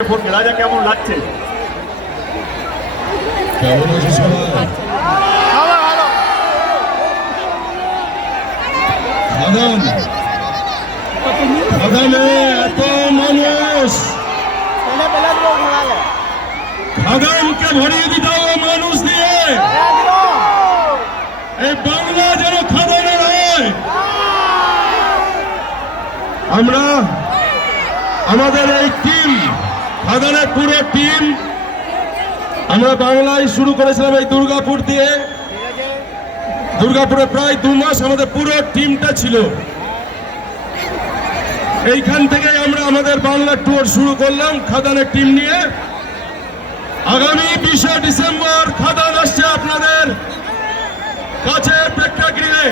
রাজা কেমন লাগছে? কেমন আছে সবাই? খাদানে এত মানুষ, খাদানকে ভরিয়ে দিতে হবে মানুষ দিয়ে। এই বাংলা যেন খাদানের হয়। আমরা আমাদের এই টিম, খাদানের পুরো টিম, আমরা বাংলায় শুরু করেছিলাম এই দুর্গাপুর দিয়ে। দুর্গাপুরে প্রায় 2 মাস আমাদের পুরো টিমটা ছিল। এইখান থেকে আমরা আমাদের বাংলা ট্যুর শুরু করলাম খাদানের টিম নিয়ে। আগামী 20 ডিসেম্বর খাদান আসছে আপনাদের কাছে প্রেক্ষাগৃহে।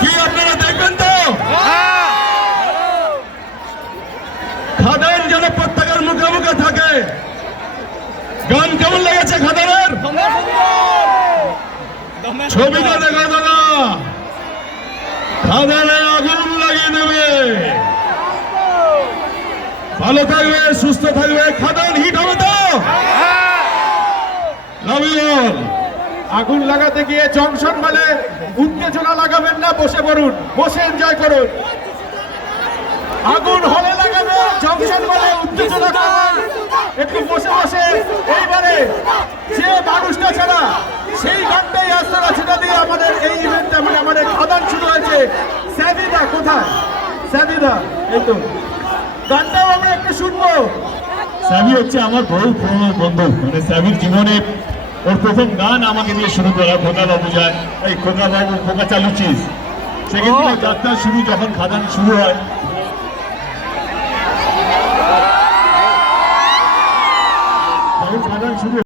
কি আপনারা দেখবেন তো? খাদান যেন পতাকার মুখে মুখে থাকে। গান কেমন লেগেছে খাদানের? ছবিটা দেখা দাদা, খাদানে আগুন লাগিয়ে দেবে। ভালো থাকবে, সুস্থ থাকবে, খাদান হিট হবে তো? Love you all. আগুন লাগাতে গিয়ে জংশন বলে উত্তেজনা লাগাবেন না, বসে পড়ুন, বসে এনজয় করুন। আগুন হলে লাগাবে, জংশন বলে উত্তেজনা করবেন, একটু বসে বসে। এইবারে যে মানুষটা ছাড়া সেই গানটাই আসতে সেটা দিয়ে আমাদের এই ইভেন্টটা, মানে আমাদের খাদান শুরু হয়েছে। স্যাভিদা কোথায়? স্যাভিদা, এই তো গানটাও আমরা একটু শুনবো। স্যাভি হচ্ছে আমার বহু পুরনো বন্ধু। মানে স্যাভির জীবনে ওর প্রথম গান আমাকে দিয়ে শুরু করা, খোকা বাবু যায়, এই খোকা বাবু খোকা চালুচিস। সেখান থেকে যাত্রা শুরু, যখন খাদান শুরু হয়